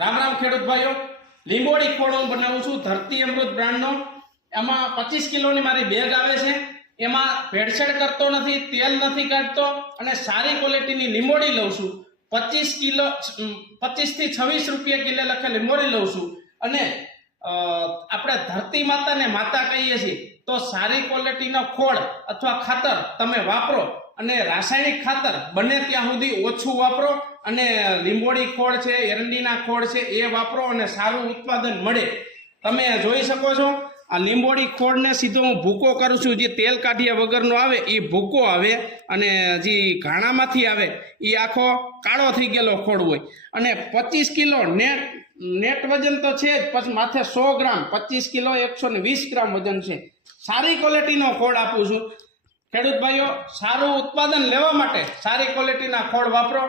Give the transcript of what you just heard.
રામ રામ ખેડૂત ભાઈઓ, લીંબોડી ખોળ હું બનાવું છું ધરતી અમૃત બ્રાન્ડનો। એમાં 25 કિલોની મારી બેગ આવે છે। એમાં ભેળસેળ કરતો નથી, તેલ નથી કાઢતો અને સારી ક્વોલિટીની લીંબોડી લઉં છું। 25 થી 26 રૂપિયા કિલો લખે લીંબોડી લઉં છું। અને આપણે ધરતી માતાને માતા કહીએ છીએ, તો સારી ક્વોલિટીનો ખોળ અથવા ખાતર તમે વાપરો અને રાસાયણિક ખાતર બને ત્યાં સુધી ઓછું વાપરો અને લીંબોડી ખોળ છે, એરંડીના ખોળ છે એ વાપરો અને સારું ઉત્પાદન મળે। તમે જોઈ શકો છો આ લીંબોડી ખોળને સીધો હું ભૂકો કરું છું। જે તેલ કાઢ્યા વગરનો આવે એ ભૂકો આવે અને જે ઘાણામાંથી આવે એ આખો કાળો થઈ ગયેલો ખોળ હોય। અને 25 કિલો નેટ વજન તો છે જ, પછી માથે 100 ગ્રામ, 25 કિલો 120 ગ્રામ વજન છે। સારી ક્વોલિટીનો ખોળ આપું છું। ખેડૂત ભાઈઓ, સારું ઉત્પાદન લેવા માટે સારી ક્વોલિટીના ખોળ વાપરો।